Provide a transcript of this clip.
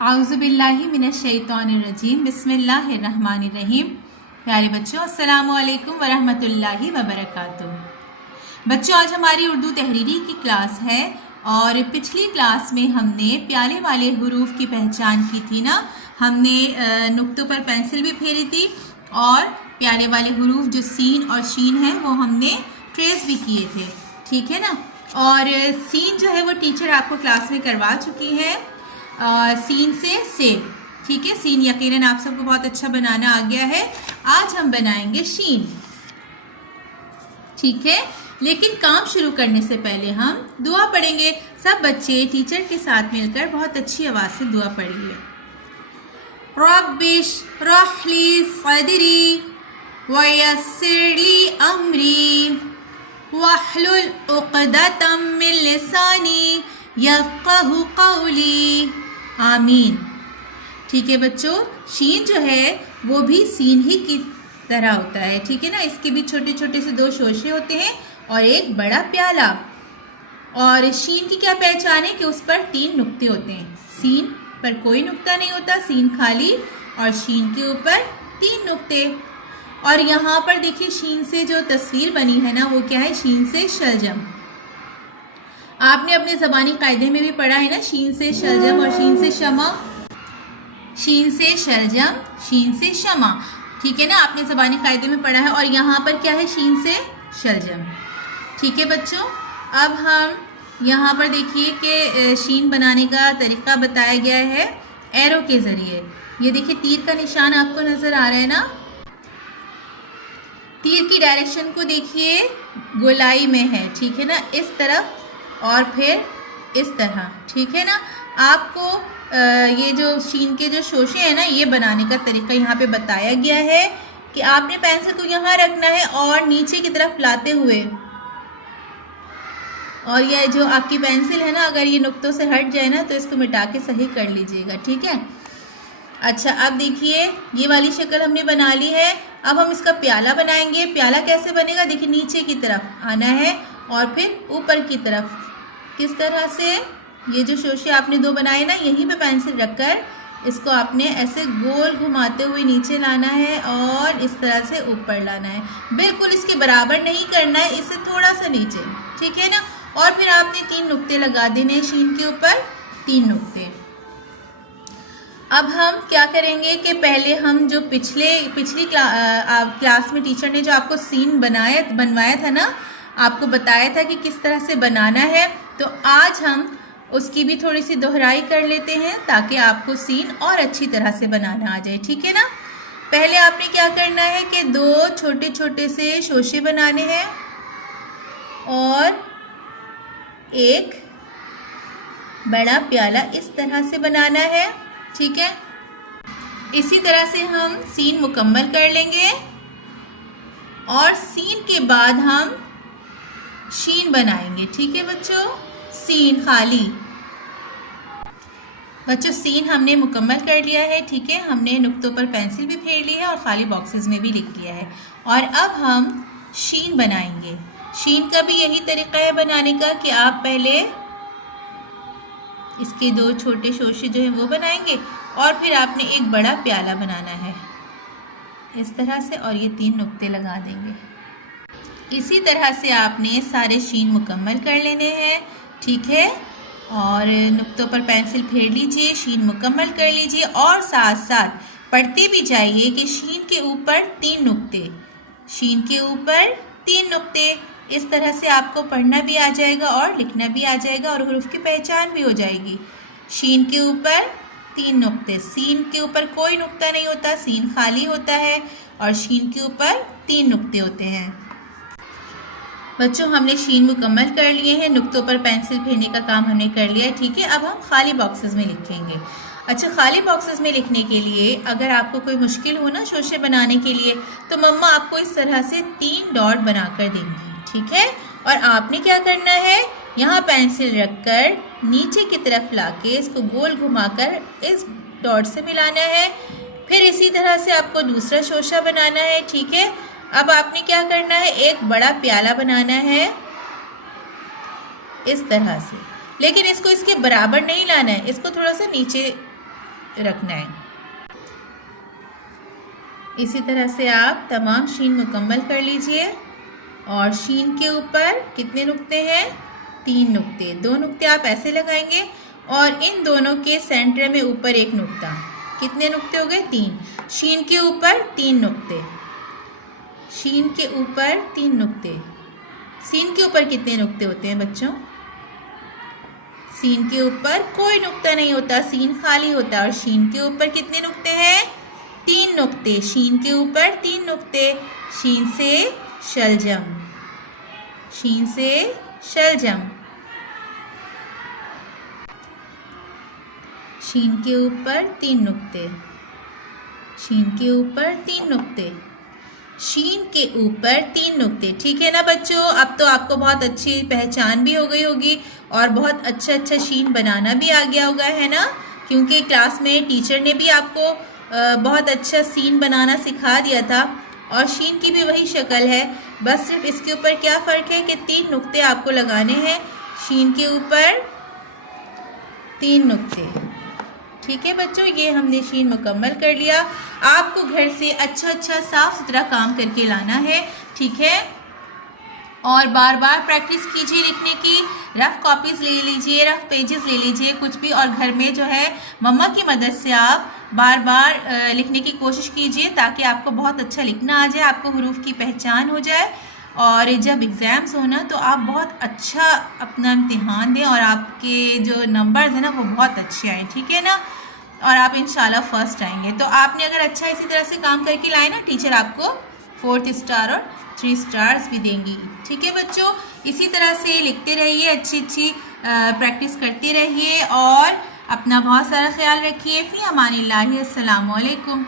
आउज़ुबिल्लाहि मिनश्शैतानिर्रजीम बिस्मिल्लाहिर्रहमानिर्रहीम। प्यारे बच्चों, अस्सलामु अलैकुम वरहमतुल्लाहि वबरकातुहू। बच्चों, आज हमारी उर्दू तहरीरी की क्लास है और पिछली क्लास में हमने प्याले वाले हुरूफ की पहचान की थी ना। हमने नुक्तों पर पेंसिल भी फेरी थी और प्याले वाले हुरूफ जो सीन और शीन है वो हमने ट्रेस भी किए थे, ठीक है ना। और सीन जो है वो टीचर आपको क्लास में करवा चुकी है, सीन से सेब, ठीक है। सीन यकीनन आप सबको बहुत अच्छा बनाना आ गया है। आज हम बनाएंगे शीन, ठीक है। लेकिन काम शुरू करने से पहले हम दुआ पढ़ेंगे। सब बच्चे टीचर के साथ मिलकर बहुत अच्छी आवाज़ से दुआ पढ़िए। रब्बिश रहली सदरी वयस्सिरली अमरी वहलुल उक़दतम मिन लिसानी यफ़क़हू क़ौली, आमीन। ठीक है बच्चों, शीन जो है वो भी सीन ही की तरह होता है, ठीक है ना। इसके भी छोटे छोटे से दो शोशे होते हैं और एक बड़ा प्याला। और शीन की क्या पहचान है कि उस पर 3 नुक्ते होते हैं। सीन पर कोई नुक्ता नहीं होता, सीन खाली, और शीन के ऊपर 3 नुक्ते। और यहाँ पर देखिए शीन से जो तस्वीर बनी है ना वो क्या है, शीन से शलजम। आपने अपने ज़बानी कायदे में भी पढ़ा है ना, शीन से शलजम और शीन से शमा। शीन से शलजम, शीन से शमा, ठीक है ना, आपने ज़बानी कायदे में पढ़ा है। और यहाँ पर क्या है, शीन से शलजम, ठीक है बच्चों। अब हम यहाँ पर देखिए कि शीन बनाने का तरीका बताया गया है एरो के ज़रिए। ये देखिए तीर का निशान आपको नज़र आ रहा है ना। तीर की डायरेक्शन को देखिए गोलाई में है, ठीक है ना, इस तरफ और फिर इस तरह, ठीक है ना। आपको ये जो शीन के जो शोशे हैं ना, ये बनाने का तरीका यहाँ पे बताया गया है कि आपने पेंसिल को यहाँ रखना है और नीचे की तरफ लाते हुए, और ये जो आपकी पेंसिल है ना, अगर ये नुक्तों से हट जाए ना तो इसको मिटा के सही कर लीजिएगा, ठीक है। अच्छा, अब देखिए ये वाली शक्ल हमने बना ली है। अब हम इसका प्याला बनाएंगे। प्याला कैसे बनेगा, देखिए नीचे की तरफ आना है और फिर ऊपर की तरफ, किस तरह से, ये जो शोशे आपने 2 बनाए ना, यहीं पे पेंसिल रखकर इसको आपने ऐसे गोल घुमाते हुए नीचे लाना है और इस तरह से ऊपर लाना है। बिल्कुल इसके बराबर नहीं करना है, इससे थोड़ा सा नीचे, ठीक है ना। और फिर आपने 3 नुक्ते लगा देने शीन के ऊपर, 3 नुक्ते। अब हम क्या करेंगे कि पहले हम जो पिछली क्लास में टीचर ने जो आपको सीन बनवाया था ना, आपको बताया था कि किस तरह से बनाना है, तो आज हम उसकी भी थोड़ी सी दोहराई कर लेते हैं ताकि आपको सीन और अच्छी तरह से बनाना आ जाए, ठीक है ना। पहले आपने क्या करना है कि 2 छोटे छोटे से शोशे बनाने हैं और एक बड़ा प्याला इस तरह से बनाना है, ठीक है। इसी तरह से हम सीन मुकम्मल कर लेंगे और सीन के बाद हम शीन बनाएंगे, ठीक है बच्चों। सीन खाली, बच्चों सीन हमने मुकम्मल कर लिया है, ठीक है। हमने नुक्तों पर पेंसिल भी फेर ली है और खाली बॉक्सेस में भी लिख लिया है। और अब हम शीन बनाएंगे। शीन का भी यही तरीका है बनाने का कि आप पहले इसके 2 छोटे शोशे जो हैं वो बनाएंगे और फिर आपने एक बड़ा प्याला बनाना है इस तरह से, और ये 3 नुक्ते लगा देंगे। इसी तरह से आपने सारे शीन मुकम्मल कर लेने हैं, ठीक है। और नुक्तों पर पेंसिल फेर लीजिए, शीन मुकम्मल कर लीजिए और साथ साथ पढ़ते भी जाइए कि शीन के ऊपर 3 नुक्ते, शीन के ऊपर 3 नुक्ते। इस तरह से आपको पढ़ना भी आ जाएगा और लिखना भी आ जाएगा और हुरूफ की पहचान भी हो जाएगी। शीन के ऊपर 3 नुक्ते, सीन के ऊपर कोई नुक्ता नहीं होता, सीन खाली होता है, और शीन के ऊपर 3 नुक्ते होते हैं। बच्चों हमने शीन मुकम्मल कर लिए हैं, नुक्तों पर पेंसिल फेरने का काम हमने कर लिया है, ठीक है। अब हम खाली बॉक्सेस में लिखेंगे। अच्छा, खाली बॉक्सेस में लिखने के लिए अगर आपको कोई मुश्किल हो ना शोशे बनाने के लिए, तो मम्मा आपको इस तरह से 3 डॉट बना कर देंगी, ठीक है। और आपने क्या करना है, यहाँ पेंसिल रखकर नीचे की तरफ लाके इसको गोल घुमाकर इस डॉट से मिलाना है। फिर इसी तरह से आपको दूसरा शोशा बनाना है, ठीक है। अब आपने क्या करना है, एक बड़ा प्याला बनाना है इस तरह से, लेकिन इसको इसके बराबर नहीं लाना है, इसको थोड़ा सा नीचे रखना है। इसी तरह से आप तमाम शीन मुकम्मल कर लीजिए। और शीन के ऊपर कितने नुक्ते हैं? 3 नुक्ते। 2 नुक्ते आप ऐसे लगाएंगे और इन दोनों के सेंटर में ऊपर एक नुक्ता। कितने नुक्ते हो गए? 3। शीन के ऊपर 3 नुक्ते। शीन के ऊपर 3 नुक्ते। सीन के ऊपर कितने नुक्ते होते हैं बच्चों? सीन के ऊपर कोई नुक्ता नहीं होता, सीन खाली होता है। और शीन के ऊपर कितने नुक्ते हैं? 3 नुक्ते। शीन के ऊपर 3 नुक्ते। शीन से शलजम। शीन से शलजम। शीन के ऊपर 3 नुक्ते। शीन के ऊपर 3 नुक्ते। शीन के ऊपर 3 नुक्ते। ठीक है ना बच्चों? अब तो आपको बहुत अच्छी पहचान भी हो गई होगी और बहुत अच्छा शीन बनाना भी आ गया होगा, है ना? क्योंकि क्लास में टीचर ने भी आपको बहुत अच्छा सीन बनाना सिखा दिया था। और शीन की भी वही शक्ल है, बस सिर्फ इसके ऊपर क्या फ़र्क है कि 3 नुक्ते आपको लगाने हैं। शीन के ऊपर 3 नुक्ते। ठीक है बच्चों, ये हमने शीन मुकम्मल कर लिया। आपको घर से अच्छा साफ़ सुथरा काम करके लाना है, ठीक है? और बार बार प्रैक्टिस कीजिए लिखने की। रफ़ कॉपीज़ ले लीजिए, रफ़ पेजेस ले लीजिए, कुछ भी। और घर में जो है मम्मा की मदद से आप बार बार लिखने की कोशिश कीजिए ताकि आपको बहुत अच्छा लिखना आ जाए, आपको हुरूफ की पहचान हो जाए। और जब एग्ज़ाम्स हो ना तो आप बहुत अच्छा अपना इम्तिहान दें और आपके जो नंबर्स हैं ना वो बहुत अच्छे आएँ, ठीक है ना? और आप इंशाल्लाह फ़र्स्ट आएंगे। तो आपने अगर अच्छा इसी तरह से काम करके लाए ना, टीचर आपको 4th स्टार और 3 स्टार्स भी देंगी। ठीक है बच्चों, इसी तरह से लिखते रहिए, अच्छी प्रैक्टिस करते रहिए और अपना बहुत सारा ख्याल रखिए। फ़ी अमानिल्लाह। अस्सलामु अलैकुम।